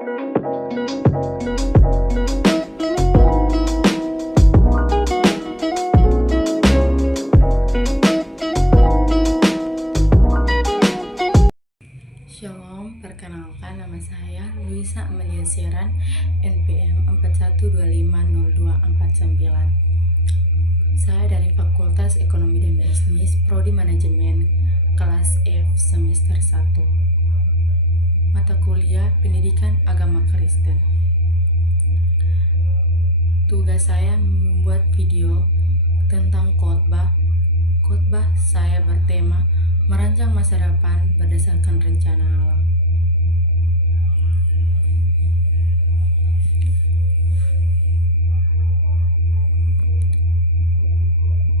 Shalom, perkenalkan nama saya Luisa Amelia Siran, NPM 41250249. Saya dari Fakultas Ekonomi dan Bisnis, Prodi Manajemen, kelas F semester 1. Mata kuliah Pendidikan Agama Kristen. Tugas saya membuat video tentang khotbah. Khotbah saya bertema merancang masa depan berdasarkan rencana Allah.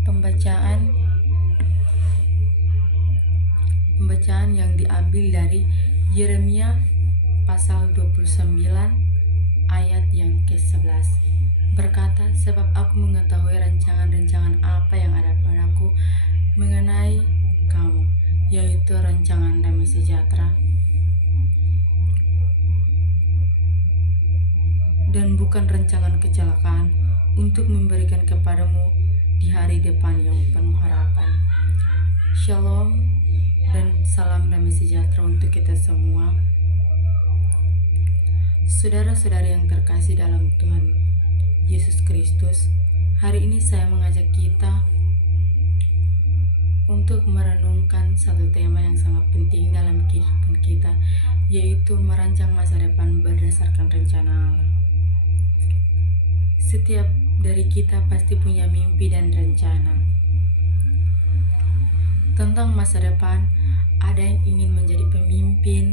Pembacaan yang diambil dari Yeremia pasal 29 ayat yang ke-11 berkata, "Sebab aku mengetahui rancangan-rancangan apa yang ada padaku mengenai kamu, yaitu rancangan damai sejahtera dan bukan rancangan kecelakaan, untuk memberikan kepadamu di hari depan yang penuh harapan." Shalom dan salam damai sejahtera untuk kita semua. Saudara-saudari yang terkasih dalam Tuhan Yesus Kristus, hari ini saya mengajak kita untuk merenungkan satu tema yang sangat penting dalam kehidupan kita, yaitu merancang masa depan berdasarkan rencana Allah. Setiap dari kita pasti punya mimpi dan rencana tentang masa depan. Ada yang ingin menjadi pemimpin,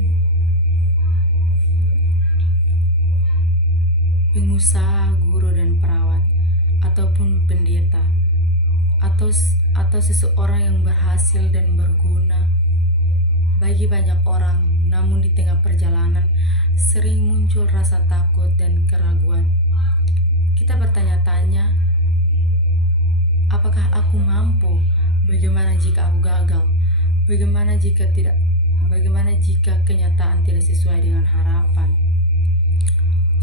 pengusaha, guru dan perawat, ataupun pendeta, atau seseorang yang berhasil dan berguna bagi banyak orang. Namun di tengah perjalanan sering muncul rasa takut dan keraguan. Kita bertanya-tanya, apakah aku mampu? Bagaimana jika aku gagal? Bagaimana jika kenyataan tidak sesuai dengan harapan?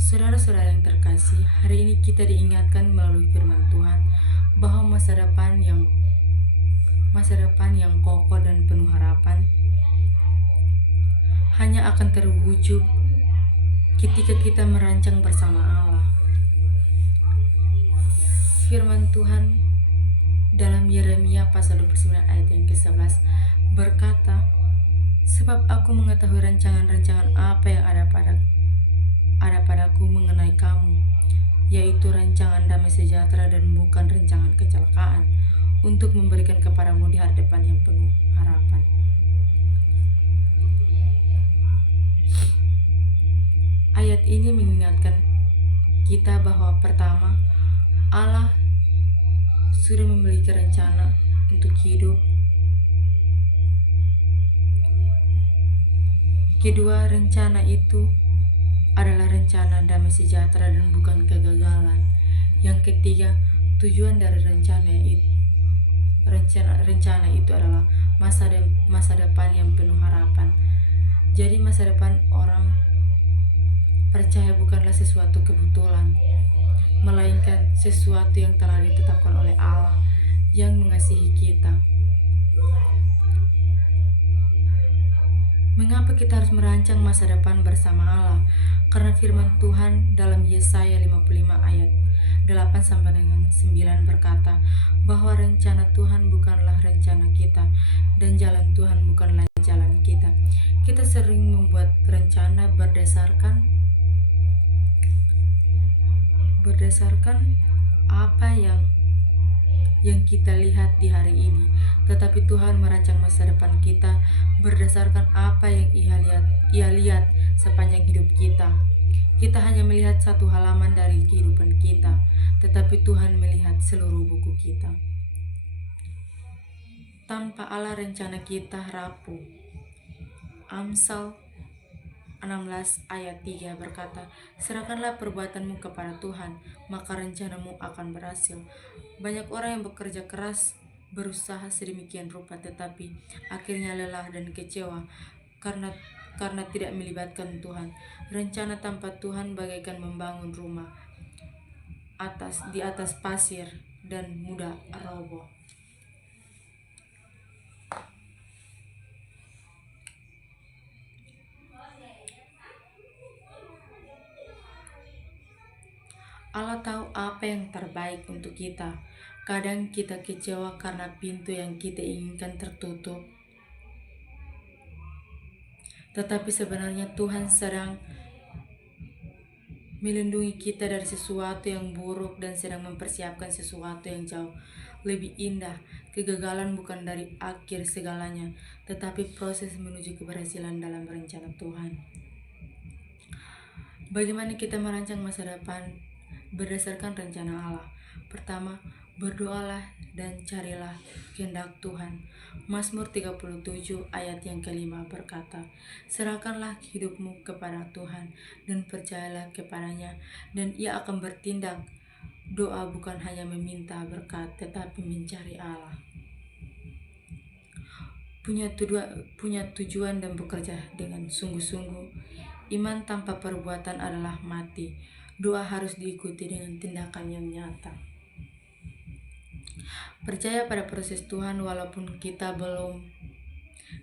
Saudara-saudara yang terkasih, hari ini kita diingatkan melalui firman Tuhan bahwa masa depan yang kokoh dan penuh harapan hanya akan terwujud ketika kita merancang bersama Allah. Firman Tuhan dalam Yeremia pasal 29 ayat yang ke-11 berkata, "Sebab aku mengetahui rancangan-rancangan apa yang ada padaku mengenai kamu, yaitu rancangan damai sejahtera dan bukan rancangan kecelakaan, untuk memberikan kepadamu di hari depan yang penuh harapan." Ayat ini mengingatkan kita bahwa pertama, Allah sudah memiliki rencana untuk hidup. Kedua, rencana itu adalah rencana damai sejahtera dan bukan kegagalan. Yang ketiga, tujuan dari rencana itu adalah masa depan yang penuh harapan. Jadi masa depan orang percaya bukanlah sesuatu kebetulan, melainkan sesuatu yang telah ditetapkan oleh Allah yang mengasihi kita. Mengapa kita harus merancang masa depan bersama Allah? Karena firman Tuhan dalam Yesaya 55 ayat 8-9 berkata bahwa rencana Tuhan bukanlah rencana kita dan jalan Tuhan bukanlah jalan kita. Kita sering membuat rencana berdasarkan apa yang kita lihat di hari ini, tetapi Tuhan merancang masa depan kita berdasarkan apa yang Ia lihat sepanjang hidup kita. Kita hanya melihat satu halaman dari kehidupan kita, tetapi Tuhan melihat seluruh buku kita. Tanpa Allah rencana kita rapuh. Amsal 16 ayat 3 berkata, "Serahkanlah perbuatanmu kepada Tuhan, maka rencanamu akan berhasil." Banyak orang yang bekerja keras, berusaha sedemikian rupa, tetapi akhirnya lelah dan kecewa karena tidak melibatkan Tuhan. Rencana tanpa Tuhan bagaikan membangun rumah di atas pasir dan mudah roboh. Allah tahu apa yang terbaik untuk kita. Kadang kita kecewa karena pintu yang kita inginkan tertutup. Tetapi sebenarnya Tuhan sedang melindungi kita dari sesuatu yang buruk dan sedang mempersiapkan sesuatu yang jauh lebih indah. Kegagalan bukan dari akhir segalanya, tetapi proses menuju keberhasilan dalam rencana Tuhan. Bagaimana kita merancang masa depan berdasarkan rencana Allah? Pertama, berdoalah dan carilah kehendak Tuhan. Mazmur 37 ayat yang kelima berkata, serahkanlah hidupmu kepada Tuhan dan percayalah kepadanya, dan Ia akan bertindak. Doa bukan hanya meminta berkat, tetapi mencari Allah. Punya tujuan dan bekerja dengan sungguh-sungguh. Iman tanpa perbuatan adalah mati. Doa harus diikuti dengan tindakan yang nyata. Percaya pada proses Tuhan walaupun kita belum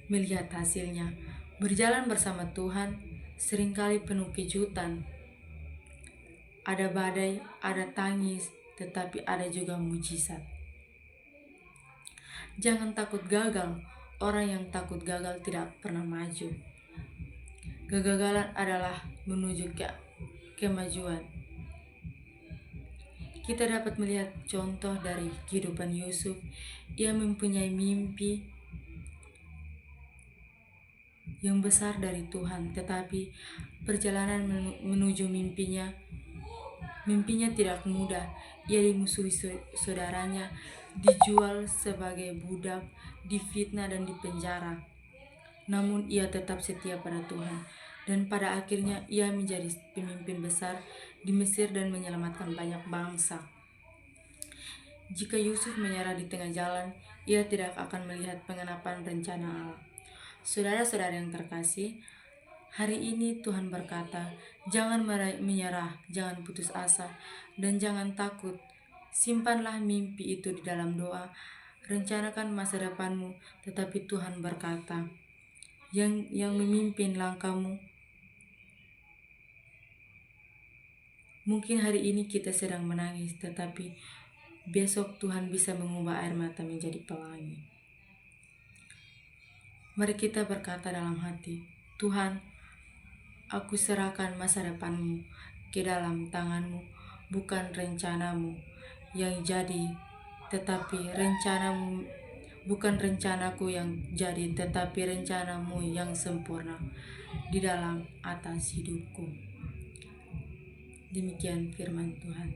melihat hasilnya. Berjalan bersama Tuhan seringkali penuh kejutan. Ada badai, ada tangis, tetapi ada juga mujizat. Jangan takut gagal. Orang yang takut gagal tidak pernah maju. Kegagalan adalah menuju ke kemajuan. Kita dapat melihat contoh dari kehidupan Yusuf. Ia mempunyai mimpi yang besar dari Tuhan, tetapi perjalanan menuju mimpinya tidak mudah. Ia dimusuhi saudaranya, dijual sebagai budak, difitnah dan dipenjara. Namun ia tetap setia pada Tuhan, dan pada akhirnya ia menjadi pemimpin besar di Mesir dan menyelamatkan banyak bangsa. Jika Yusuf menyerah di tengah jalan, ia tidak akan melihat pengenapan rencana Allah. Saudara-saudara yang terkasih, hari ini Tuhan berkata, jangan menyerah, jangan putus asa, dan jangan takut. Simpanlah mimpi itu di dalam doa. Rencanakan masa depanmu, tetapi Tuhan berkata, yang memimpin langkahmu. Mungkin hari ini kita sedang menangis, tetapi besok Tuhan bisa mengubah air mata menjadi pelangi. Mari kita berkata dalam hati, Tuhan, aku serahkan masa depanmu ke dalam tanganmu, bukan rencanamu yang jadi, tetapi bukan rencanaku yang jadi, tetapi rencanamu yang sempurna di dalam atas hidupku. Demikian firman Tuhan.